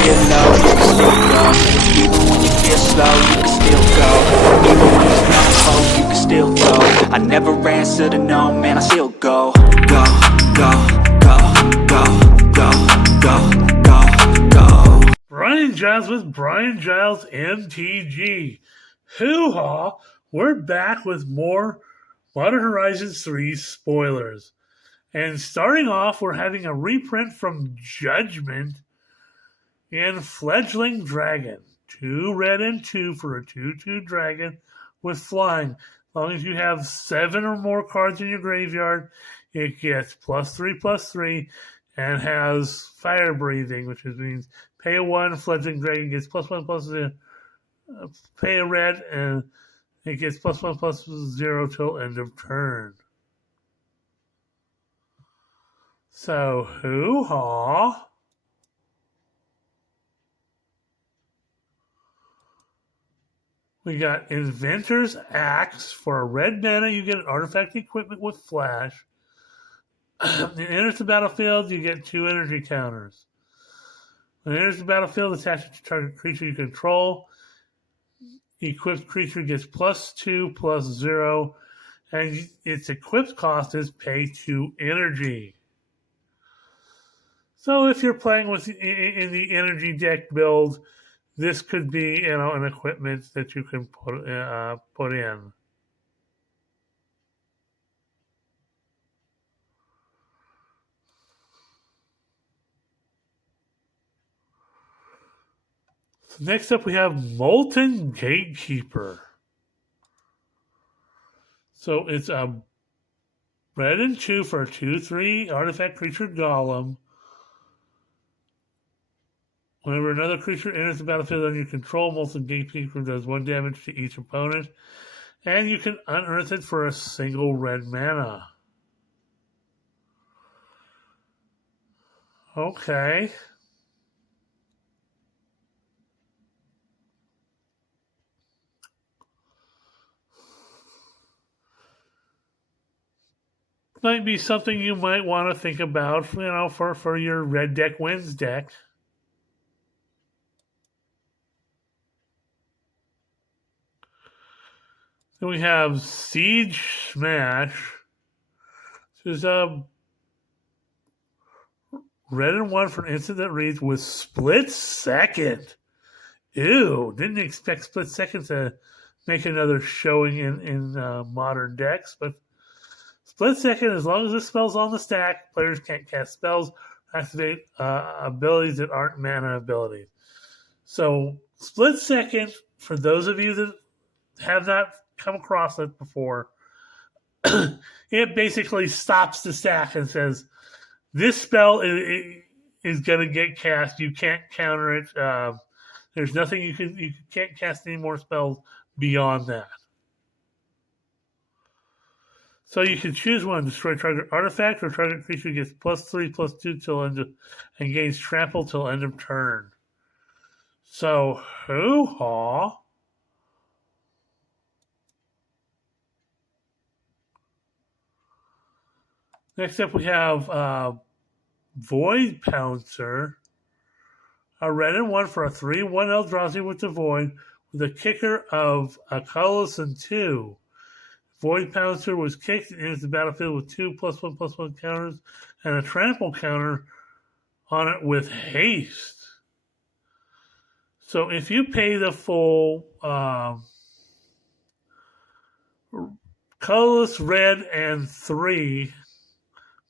feel low, you can still go. Even when you feel slow, you can still go. Even when there's no hope, you can still go. I never answer to no, man, I still go. Go, go, go, go, go, go, go, go. Brian Giles with Brian Giles MTG. Hoo-ha! We're back with more Modern Horizons 3 spoilers. And starting off, we're having a reprint from Judgment and Fledgling Dragon. 2 red and 2 for a 2/2 dragon with flying. As long as you have 7 or more cards in your graveyard, it gets +3/+3 and has fire breathing, which means pay a 1, Fledgling Dragon gets +1/+0. Pay a red, and it gets +1/+0 till end of turn. So, hoo-ha. We got Inventor's Axe. For a red mana, you get an artifact equipment with flash. When it enters the battlefield, you get 2 energy counters. When it enters the battlefield, attach it to target creature you control. Equipped creature gets +2/+0, and its equipped cost is pay 2 energy. So if you're playing with in the energy deck build, this could be an equipment that you can put in. So next up, we have Molten Gatekeeper. So it's a red and 2 for a 2/3 artifact creature golem. Whenever another creature enters the battlefield under your control, Molten Gatekeeper does 1 damage to each opponent, and you can unearth it for a single red mana. Okay. Might be something you might want to think about, for your red deck wins deck. Then we have Siege Smash. This is a red and 1 for an instant that reads with Split Second. Ew, didn't expect Split Second to make another showing in modern decks, but Split Second, as long as the spell's on the stack, players can't cast spells or activate abilities that aren't mana abilities. So, Split Second, for those of you that have not come across it before, it basically stops the stack and says, this spell is going to get cast. You can't counter it. There's nothing you can't cast any more spells beyond that. So you can choose one: destroy target artifact, or target creature gets +3/+2 till end of, and gains trample till end of turn. So hoo-ha. Next up, we have Void Pouncer. A red and 1 for a 3/1 Eldrazi with the Void, with a kicker of a colorless and 2. Void Pouncer was kicked and enters the battlefield with 2 +1/+1 counters and a trample counter on it with haste. So if you pay the full colorless red and 3,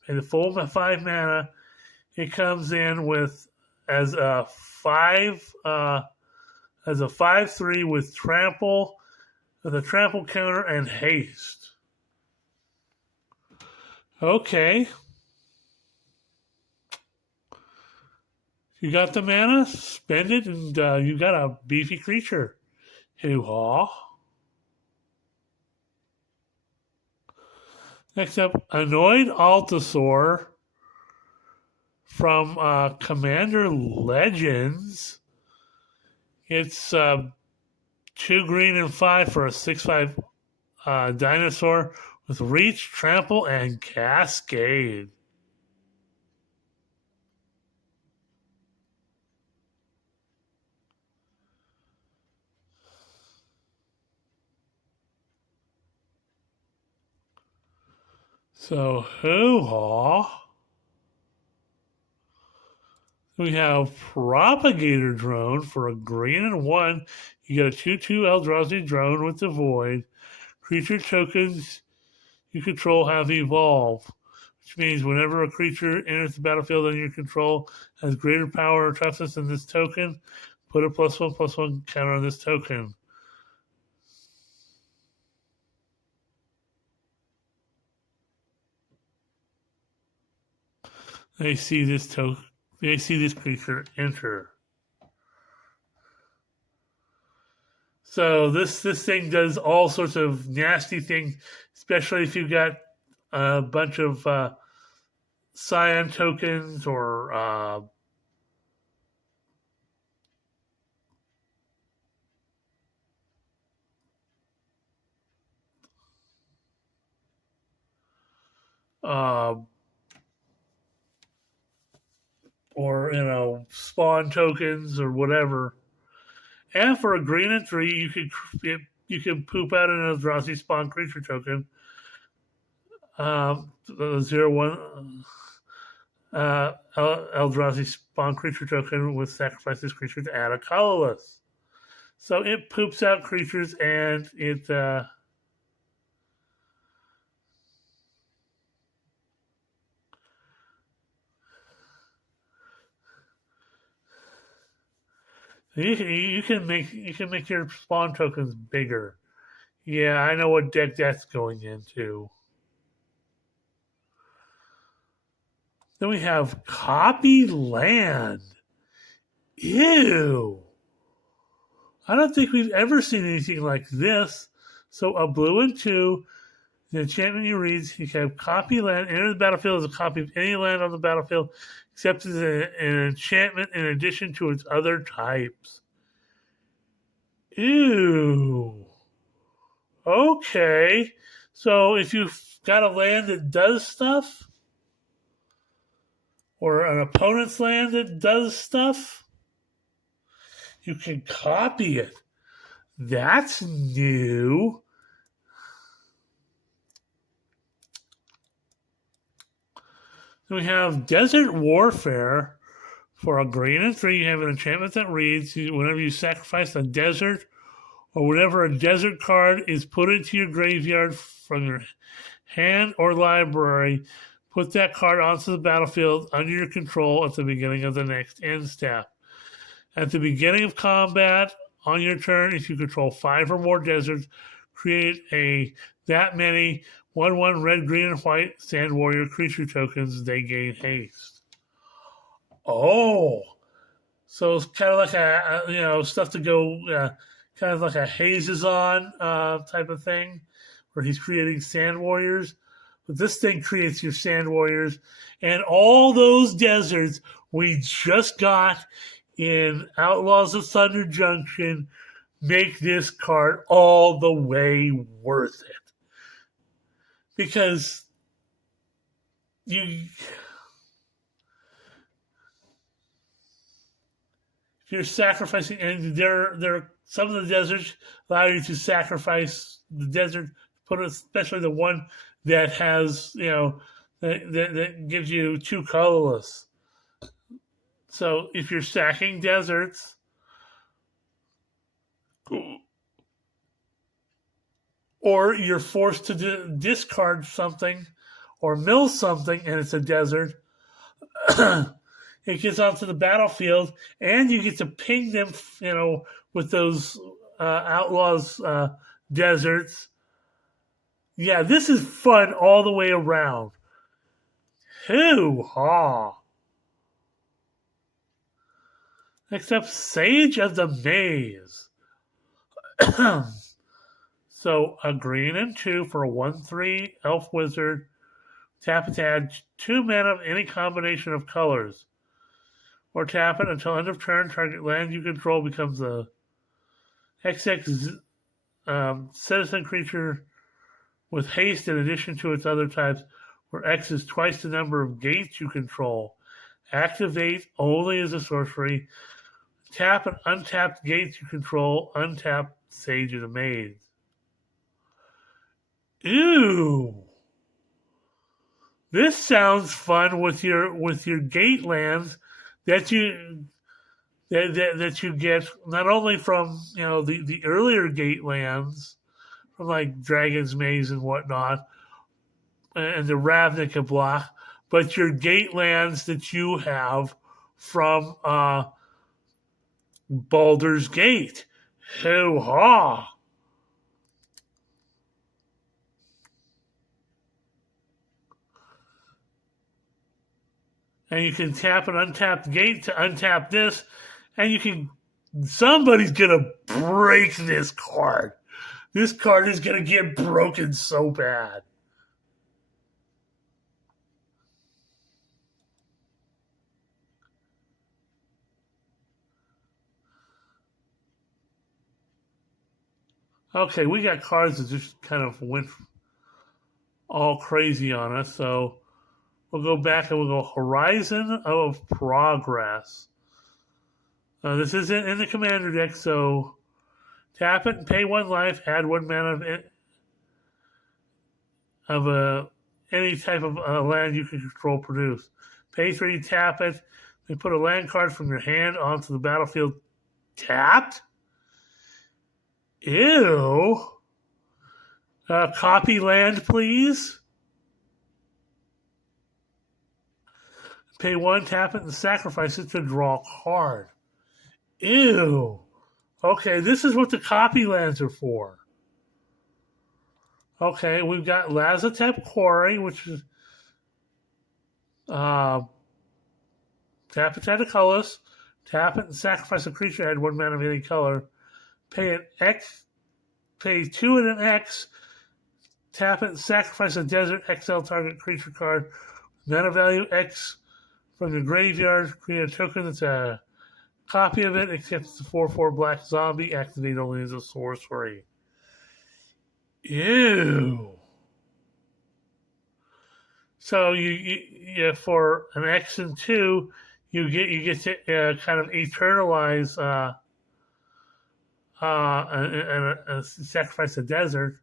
pay the full 5 mana, it comes in with as a 5/3 with trample, with a trample counter and haste. Okay. You got the mana, spend it, and you got a beefy creature. Hoo-ha. Next up, Annoyed Altasaur from Commander Legends. It's 2 green and 5 for a 6/5 dinosaur with reach, trample, and cascade. So, hoo-ha. We have Propagator Drone for a green and 1. You get a 2/2 Eldrazi drone with the Void. Creature tokens you control have evolved, which means whenever a creature enters the battlefield under your control has greater power or toughness than this token, put a +1/+1 counter on this token. They see this creature enter. So this thing does all sorts of nasty things, especially if you've got a bunch of Scion tokens or spawn tokens or whatever. And for a green and 3, you can poop out an Eldrazi spawn creature token. 0/1 Eldrazi spawn creature token with sacrifice this creature to add a colorless. So it poops out creatures and it you can make your spawn tokens bigger. Yeah, I know what deck that's going into. Then we have Copy Land. Ew. I don't think we've ever seen anything like this. So a blue and 2, the enchantment you read, you can have Copy Land. Enter the battlefield as a copy of any land on the battlefield, except as an enchantment in addition to its other types. Ew. Okay. So if you've got a land that does stuff, or an opponent's land that does stuff, you can copy it. That's new. Then we have Desert Warfare. For a green and 3, you have an enchantment that reads, whenever you sacrifice a desert, or whenever a desert card is put into your graveyard from your hand or library, put that card onto the battlefield under your control at the beginning of the next end step. At the beginning of combat, on your turn, if you control 5 or more deserts, create that many 1/1 red, green, and white Sand Warrior creature tokens. They gain haste. Oh, so it's kind of like stuff to go, kind of like a Hazes-on type of thing, where he's creating Sand Warriors. But this thing creates your Sand Warriors, and all those deserts we just got in Outlaws of Thunder Junction make this card all the way worth it. Because you're sacrificing, and there some of the deserts allow you to sacrifice the desert, especially the one that has that gives you 2 colorless. So if you're stacking deserts, or you're forced to discard something or mill something, and it's a desert. It gets onto the battlefield, and you get to ping them, with those Outlaws deserts. Yeah, this is fun all the way around. Hoo-ha. Next up, Sage of the Maze. So, a green and 2 for a 1/3 elf wizard. Tap it to add 2 mana of any combination of colors. Or tap it until end of turn. Target land you control becomes a XX citizen creature with haste in addition to its other types, where X is twice the number of gates you control. Activate only as a sorcery. Tap and untapped gates you control. Untap Sage of the Maze. Ew. This sounds fun with your gate lands that you get not only from the earlier gate lands from like Dragon's Maze and whatnot and the Ravnica block, but your gate lands that you have from Baldur's Gate. Hoo-ha! And you can tap an untapped gate to untap this, and somebody's gonna break this card. This card is gonna get broken so bad. Okay, we got cards that just kind of went all crazy on us, so we'll go back and we'll go Horizon of Progress. This isn't in the commander deck, so tap it and pay 1 life, add 1 mana of any type of land you can control produce. Pay 3, tap it, then put a land card from your hand onto the battlefield tapped. Ew. Copy land, please. Pay 1, tap it, and sacrifice it to draw a card. Ew. Okay, this is what the copy lands are for. Okay, we've got Lazotep Quarry, which is tap it, add a colorless. Tap it and sacrifice a creature, add 1 mana of any color. Pay 2 and an X. Tap it and sacrifice a desert XL target creature card. Mana value X from your graveyard. Create a token that's a copy of it, except it's a 4/4 black zombie. Activate only as a sorcery. Ew. So you for an X and 2, you get to kind of eternalize and sacrifice a desert.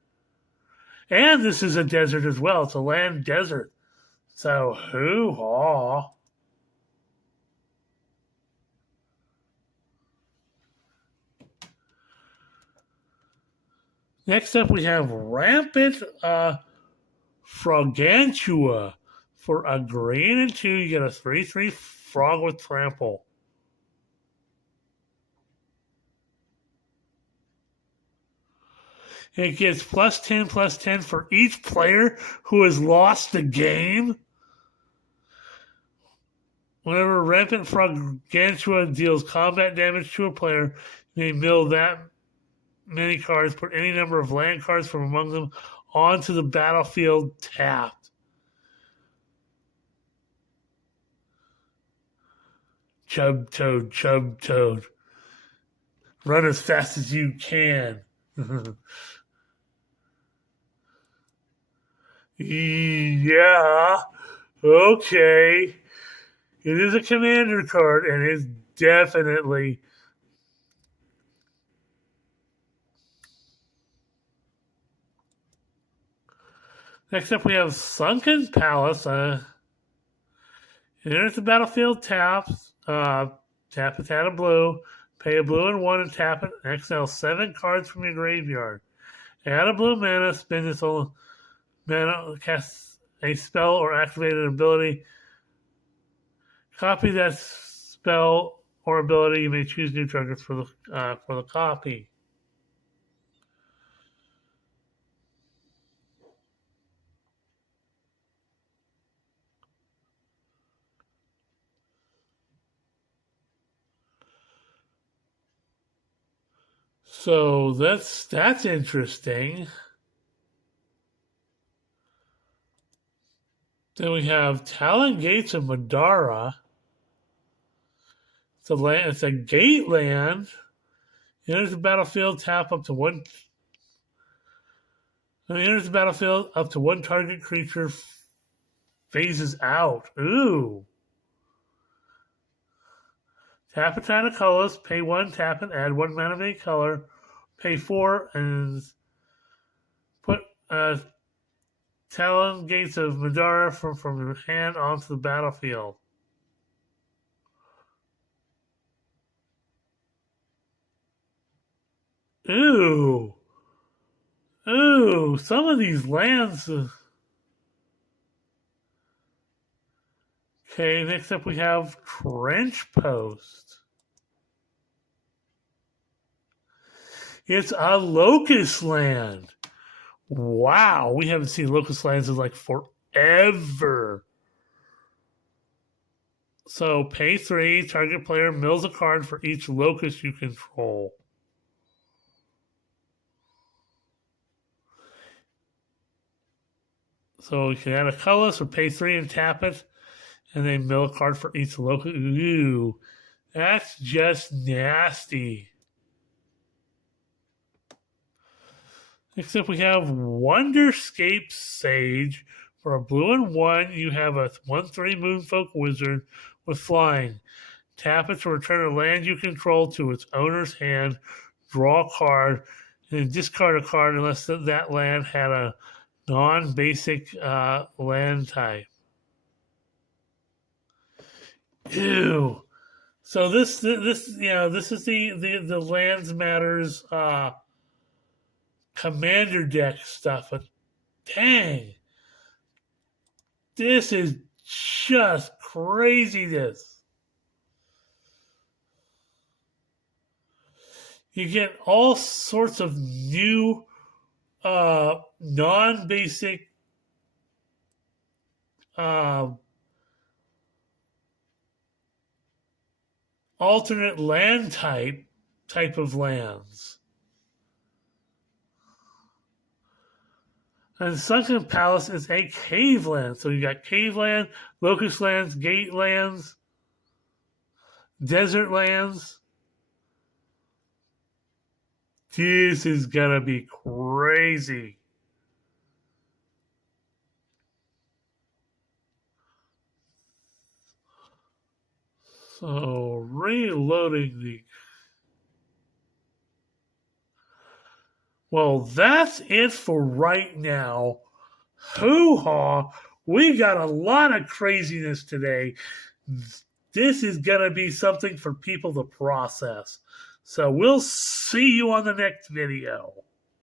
And this is a desert as well. It's a land desert. So, hoo-ha. Next up, we have Rampant Frogantua. For a green and 2, you get a 3/3 frog with trample. It gets +10/+10 for each player who has lost the game. Whenever Rampant Frogantua deals combat damage to a player, you may mill that many cards, put any number of land cards from among them onto the battlefield tapped. Chub toad. Run as fast as you can. Yeah, okay. It is a commander card, and it's definitely next up we have Sunken Palace. Enters the battlefield, tap it, add a blue, pay a blue and 1 and tap it, exile 7 cards from your graveyard. Add a blue mana, spend this whole mana, cast a spell or activate an ability. Copy that spell or ability. You may choose new targets for the copy. So that's interesting. Then we have Talon Gates of Madara. It's a gate land. Enters the battlefield, tap up to 1. Enters the battlefield, up to 1 target creature phases out. Ooh. Tap a ton of colors, pay 1, tap it, add 1 mana of any color, pay 4, and put Talon Gates of Madara from your hand onto the battlefield. Ooh. Ooh, some of these lands. Okay, next up we have Trench Post. It's a Locust Land. Wow, we haven't seen Locust Lands in like forever. So pay 3, target player mills a card for each Locust you control. So you can add a colorless or pay 3 and tap it, and then mill a card for each Locust. Ooh, that's just nasty. Except we have Wonderscape Sage. For a blue and 1, you have a 1/3 Moonfolk Wizard with flying. Tap it to return a land you control to its owner's hand, draw a card, and discard a card unless that land had a non-basic land type. Ew. So this is the Lands Matters commander deck stuff. But dang, this is just craziness. You get all sorts of new non-basic alternate land type of lands. And Sunken Palace is a cave land. So you got cave land, locust lands, gate lands, desert lands. This is gonna be crazy. So reloading the... Well, that's it for right now. Hoo-ha! We got a lot of craziness today. This is going to be something for people to process. So we'll see you on the next video.